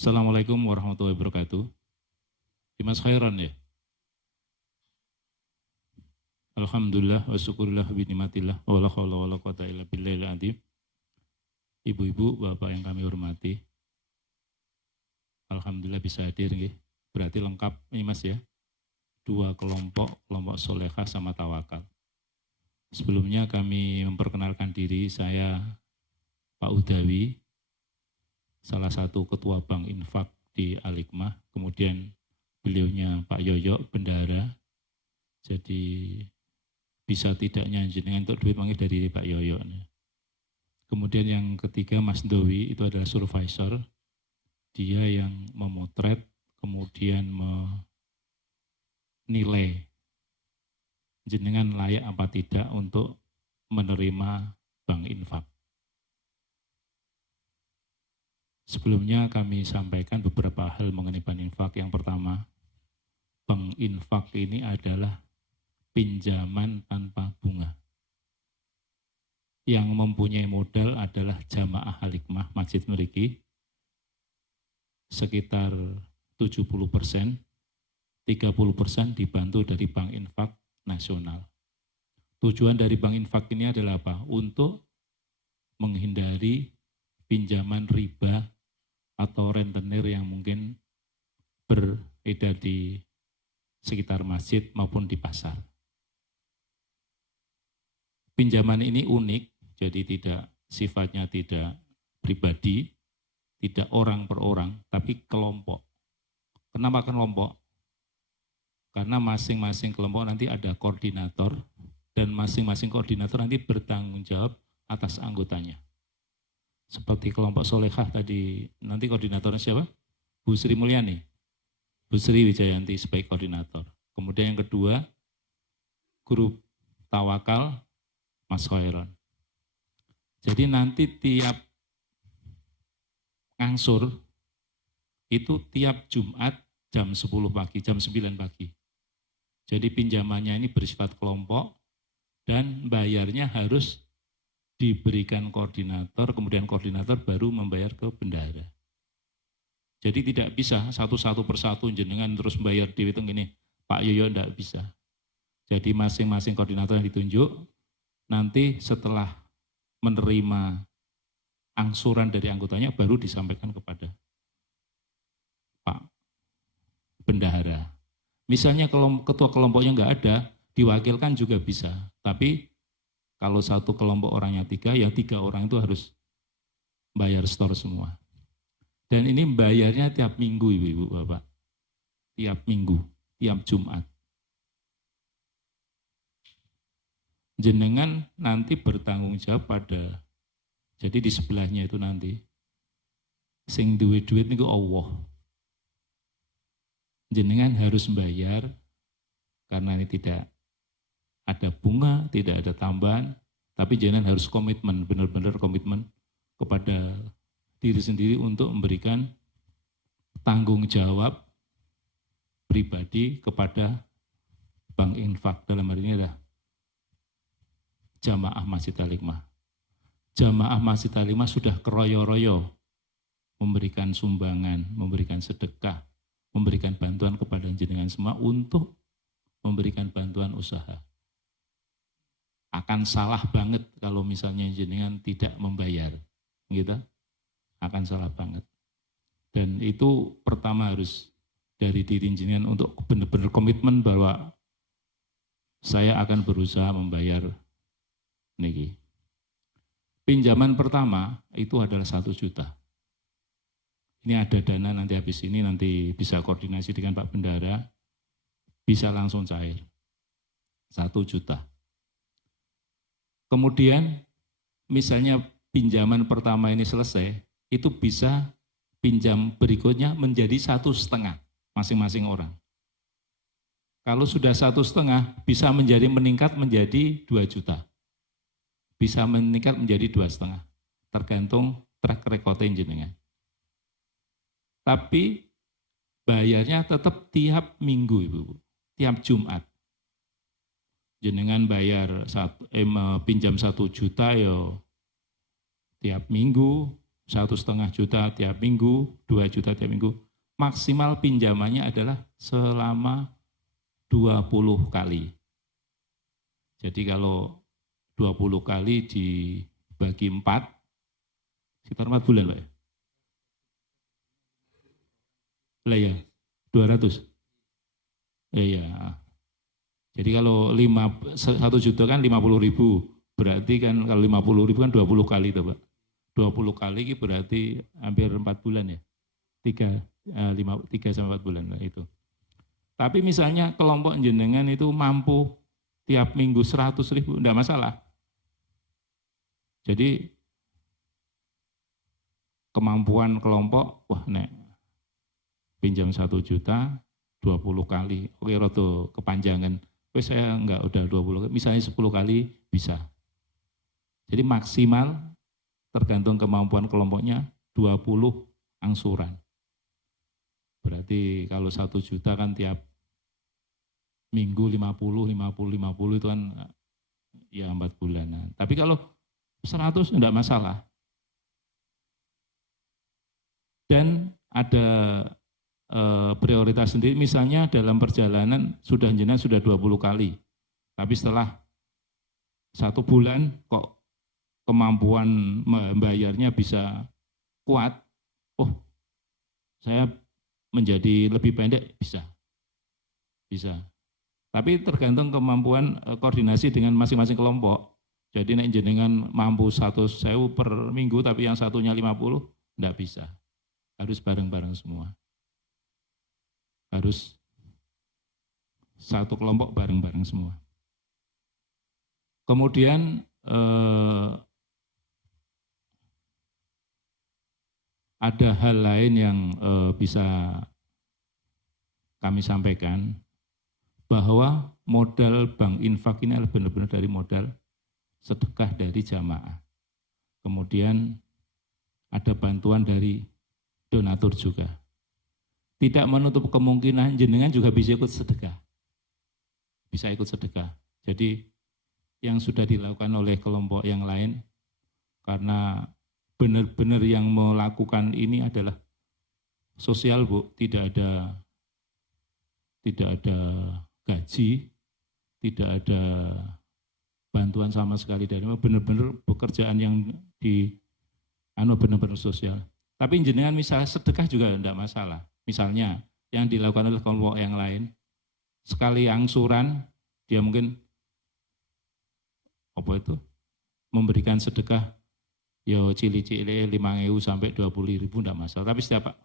Assalamualaikum warahmatullahi wabarakatuh. Dimas Khairan ya? Alhamdulillah wa syukurillah wa nikmatillah wa la haula wa la quwata illa billahil azim. Ibu-ibu, bapak yang kami hormati. Alhamdulillah bisa hadir nggih. Berarti lengkap ini Mas ya. Dua kelompok solehah sama tawakal. Sebelumnya kami memperkenalkan diri, saya Pak Udawi, salah satu ketua Bank Infak di Al-Hikmah, kemudian beliaunya Pak Yoyo, bendahara. Jadi bisa tidaknya jenengan untuk duit manggil dari Pak Yoyo. Kemudian yang ketiga Mas Dowi, itu adalah supervisor. Dia yang memotret, kemudian menilai jenengan layak apa tidak untuk menerima Bank Infak. Sebelumnya kami sampaikan beberapa hal mengenai Bank Infak. Yang pertama, Bank Infak ini adalah pinjaman tanpa bunga. Yang mempunyai modal adalah jamaah Al-Hikmah Masjid Mriki, sekitar 70%, 30% dibantu dari Bank Infak Nasional. Tujuan dari Bank Infak ini adalah apa? Untuk menghindari pinjaman riba atau rentenir yang mungkin beredar di sekitar masjid maupun di pasar. Pinjaman ini unik, jadi sifatnya tidak pribadi, tidak orang per orang, tapi kelompok. Kenapa kelompok? Karena masing-masing kelompok nanti ada koordinator, dan masing-masing koordinator nanti bertanggung jawab atas anggotanya. Seperti kelompok solehah tadi, nanti koordinatornya siapa? Bu Sri Mulyani, Bu Sri Wijayanti sebagai koordinator. Kemudian yang kedua, grup tawakal, Mas Khairon. Jadi nanti tiap ngangsur, itu tiap Jumat jam 10 pagi, jam 9 pagi. Jadi pinjamannya ini bersifat kelompok dan bayarnya harus diberikan koordinator, kemudian koordinator baru membayar ke bendahara. Jadi tidak bisa satu-satu persatu jenengan terus bayar dihitung ini, Pak Yoyo tidak bisa. Jadi masing-masing koordinator yang ditunjuk, nanti setelah menerima angsuran dari anggotanya baru disampaikan kepada Pak Bendahara. Misalnya kalau ketua kelompoknya nggak ada, diwakilkan juga bisa. Tapi kalau satu kelompok orangnya 3, ya 3 orang itu harus bayar store semua. Dan ini bayarnya tiap minggu ibu-ibu bapak. Tiap minggu, tiap Jumat. Jenengan nanti bertanggung jawab pada, jadi di sebelahnya itu nanti, sing duwe duit niku Allah. Jenengan harus bayar, karena ini tidak ada bunga, tidak ada tambahan, tapi jenengan harus komitmen, benar-benar komitmen kepada diri sendiri untuk memberikan tanggung jawab pribadi kepada Bank Infak. Dalam hal ini adalah jamaah Masjid Al-Hikmah. Jamaah Masjid Al-Hikmah sudah keroyo-royo memberikan sumbangan, memberikan sedekah, memberikan bantuan kepada jenengan semua untuk memberikan bantuan usaha. Akan salah banget kalau misalnya jenengan tidak membayar, gitu. Akan salah banget. Dan itu pertama harus dari diri jenengan untuk benar-benar komitmen bahwa saya akan berusaha membayar niki. Pinjaman pertama itu adalah 1 juta. Ini ada dana nanti habis ini, nanti bisa koordinasi dengan Pak Bendahara, bisa langsung cair. 1 juta. Kemudian misalnya pinjaman pertama ini selesai, itu bisa pinjam berikutnya menjadi 1,5 masing-masing orang. Kalau sudah 1,5 bisa meningkat menjadi 2 juta. Bisa meningkat menjadi 2,5, tergantung track record jenengan. Tapi bayarnya tetap tiap minggu ibu, tiap Jumat. Jenengan bayar pinjam 1 juta yo tiap minggu 1,5 juta tiap minggu, 2 juta tiap minggu. Maksimal pinjamannya adalah selama 20 kali. Jadi kalau 20 kali dibagi 4, sekitar 4 bulan Pak ya? Lah ya, 200. Iya. Jadi kalau 1 juta kan 50.000, berarti kan kalau 50.000 kan 20 kali itu Pak. 20 kali berarti hampir 4 bulan ya. 3 sampai 4 bulan itu. Tapi misalnya kelompok jenengan itu mampu tiap minggu 100.000, enggak masalah. Jadi kemampuan kelompok, wah nek pinjam 1 juta 20 kali, oke roto kepanjangan. Wes saya enggak udah 20, misalnya 10 kali bisa. Jadi maksimal tergantung kemampuan kelompoknya 20 angsuran. Berarti kalau 1 juta kan tiap minggu 50 itu kan ya 4 bulanan. Tapi kalau 100 enggak masalah. Dan ada prioritas sendiri, misalnya dalam perjalanan jenengan sudah 20 kali, tapi setelah 1 bulan kok kemampuan membayarnya bisa kuat, oh saya menjadi lebih pendek, bisa. Tapi tergantung kemampuan koordinasi dengan masing-masing kelompok. Jadi nek jenengan mampu 100.000 per minggu, tapi yang satunya 50, enggak bisa. Harus bareng-bareng semua. Harus satu kelompok bareng-bareng semua. Kemudian ada hal lain yang bisa kami sampaikan, bahwa modal bank infak ini adalah benar-benar dari modal sedekah dari jamaah. Kemudian ada bantuan dari donatur juga. Tidak menutup kemungkinan jenengan juga bisa ikut sedekah. Bisa ikut sedekah. Jadi yang sudah dilakukan oleh kelompok yang lain, karena benar-benar yang melakukan ini adalah sosial Bu, tidak ada gaji, tidak ada bantuan sama sekali dari benar-benar pekerjaan yang benar-benar sosial. Tapi jenengan misalnya sedekah juga tidak masalah. Misalnya yang dilakukan oleh kelompok yang lain, sekali angsuran dia mungkin memberikan sedekah yo cili-cili 5.000 sampai 20.000 tidak masalah. Tapi setiap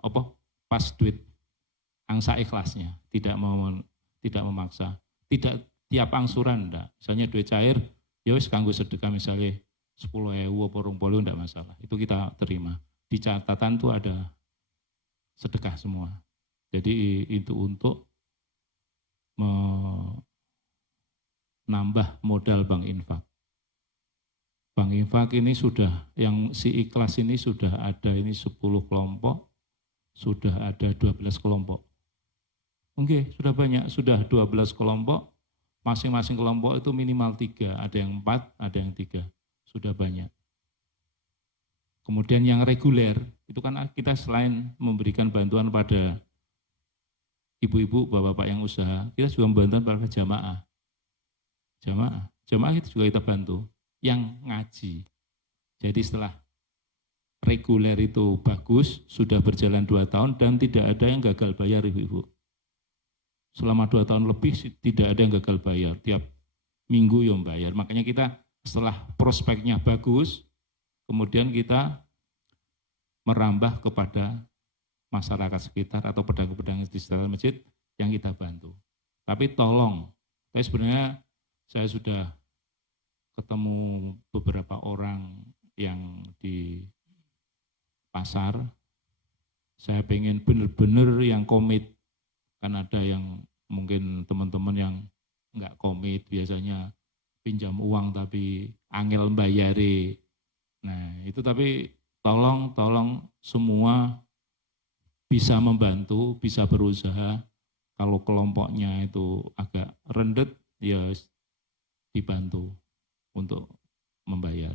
pas duit angsa ikhlasnya, tidak memaksa, tidak tiap angsuran enggak. Misalnya duit cair, ya wis kanggo sedekah misalnya 10.000 atau 20.000 enggak masalah. Itu kita terima. Di catatan tuh ada sedekah semua. Jadi itu untuk menambah modal bank infak. Bank infak ini sudah, yang si ikhlas ini sudah ada ini 10 kelompok, sudah ada 12 kelompok. Oke, sudah banyak, sudah 12 kelompok, masing-masing kelompok itu minimal 3, ada yang 4, ada yang 3, sudah banyak. Kemudian yang reguler, itu kan kita selain memberikan bantuan pada ibu-ibu, bapak-bapak yang usaha, kita juga membantu pada jamaah. Jamaah itu juga kita bantu, yang ngaji. Jadi setelah reguler itu bagus, sudah berjalan 2 tahun dan tidak ada yang gagal bayar ibu-ibu. Selama 2 tahun lebih tidak ada yang gagal bayar, tiap minggu yang bayar. Makanya kita setelah prospeknya bagus, kemudian kita merambah kepada masyarakat sekitar atau pedagang-pedagang di sekitar masjid yang kita bantu. Tapi tolong, sebenarnya saya sudah ketemu beberapa orang yang di pasar, saya pengen benar-benar yang komit, kan ada yang mungkin teman-teman yang enggak komit, biasanya pinjam uang tapi angel bayari. Nah itu tapi tolong semua bisa membantu, bisa berusaha. Kalau kelompoknya itu agak rendet, ya dibantu untuk membayar.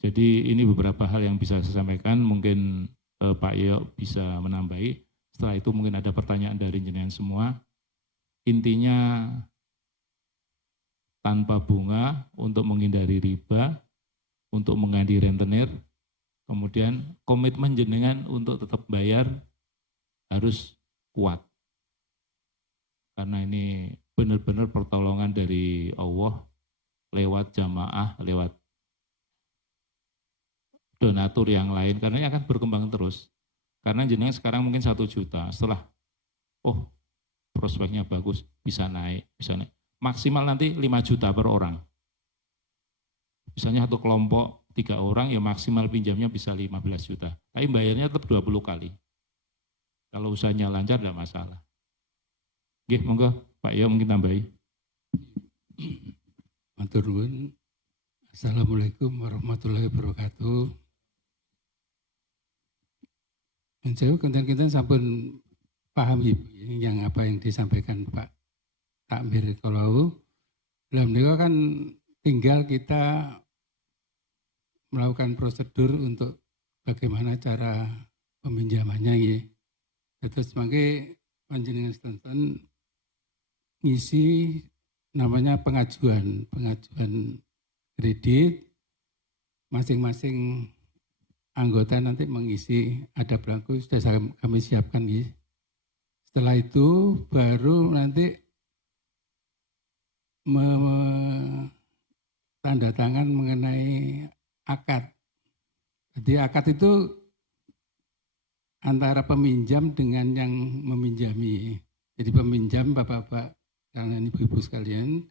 Jadi ini beberapa hal yang bisa saya sampaikan, mungkin Pak Yoyo bisa menambahi. Setelah itu mungkin ada pertanyaan dari jenengan semua. Intinya tanpa bunga untuk menghindari riba, untuk mengganti rentenir, kemudian komitmen jenengan untuk tetap bayar harus kuat. Karena ini benar-benar pertolongan dari Allah lewat jamaah, lewat donatur yang lain, karena ini akan berkembang terus. Karena jenengan sekarang mungkin 1 juta, setelah prospeknya bagus, bisa naik. Maksimal nanti 5 juta per orang. Misalnya satu kelompok 3 orang, ya maksimal pinjamnya bisa 15 juta. Tapi bayarnya tetap 20 kali. Kalau usahanya lancar, tidak masalah. Oke, monggo Pak Yo mungkin tambahi. Matur nuwun. Assalamualaikum warahmatullahi wabarakatuh. Menjauh kita sampun pahami yang apa yang disampaikan Pak Takmir kalau dalam ini kan tinggal kita melakukan prosedur untuk bagaimana cara peminjamannya ya. Terus sebagai panjenengan sedanten ngisi namanya pengajuan kredit, masing-masing anggota nanti mengisi, ada belangko sudah kami siapkan ya. Setelah itu baru nanti tanda tangan mengenai akad. Jadi akad itu antara peminjam dengan yang meminjami. Jadi peminjam bapak-bapak dan ibu-ibu sekalian,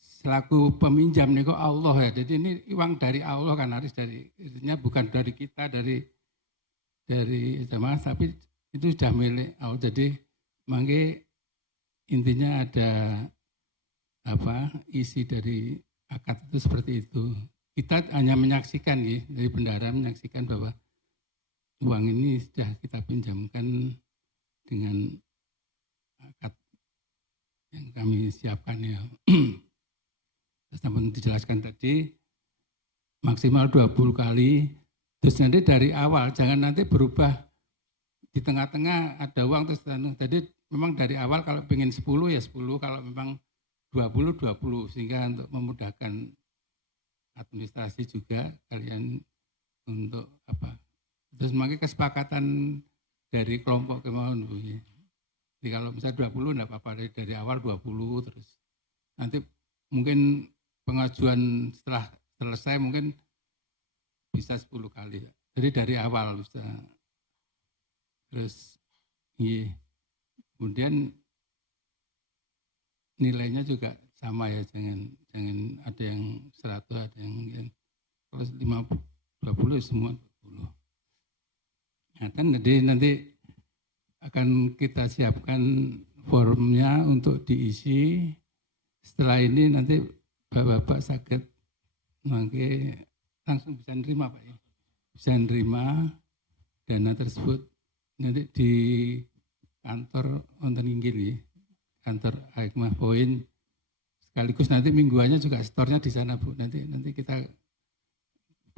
selaku peminjam nih kok Allah ya. Jadi ini uang dari Allah kan, harus artinya bukan dari kita, dari jamaah, tapi itu sudah milik Allah. Jadi mangke intinya ada isi dari akad itu seperti itu. Kita hanya menyaksikan ya, dari bendahara menyaksikan bahwa uang ini sudah kita pinjamkan dengan akad yang kami siapkan ya. Namun dijelaskan tadi maksimal 20 kali, terus nanti dari awal, jangan nanti berubah di tengah-tengah ada uang terus. Jadi memang dari awal kalau pengen 10 ya 10, kalau memang 20 sehingga untuk memudahkan administrasi juga kalian untuk terus makanya kesepakatan dari kelompok kemauan. Jadi kalau misalnya 20 enggak apa-apa, dari awal 20 terus nanti mungkin pengajuan setelah selesai mungkin bisa 10 kali. Jadi dari awal bisa. Terus iya. Kemudian nilainya juga sama ya, jangan ada yang 100, ada yang kalau 20 semua 20. Nah, kan jadi nanti akan kita siapkan formnya untuk diisi. Setelah ini nanti Bapak-bapak sakit langsung bisa nerima Pak ya. Bisa nerima dana tersebut nanti di kantor wonten inggil ya. Kantor Hikmah Point, sekaligus nanti mingguannya juga store-nya di sana Bu. Nanti kita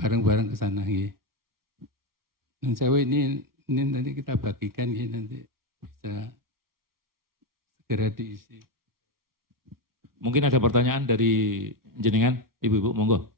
bareng-bareng ke sana ya. Dan saya ini nanti kita bagikan ya, nanti bisa segera diisi. Mungkin ada pertanyaan dari jenengan, Ibu-ibu, monggo.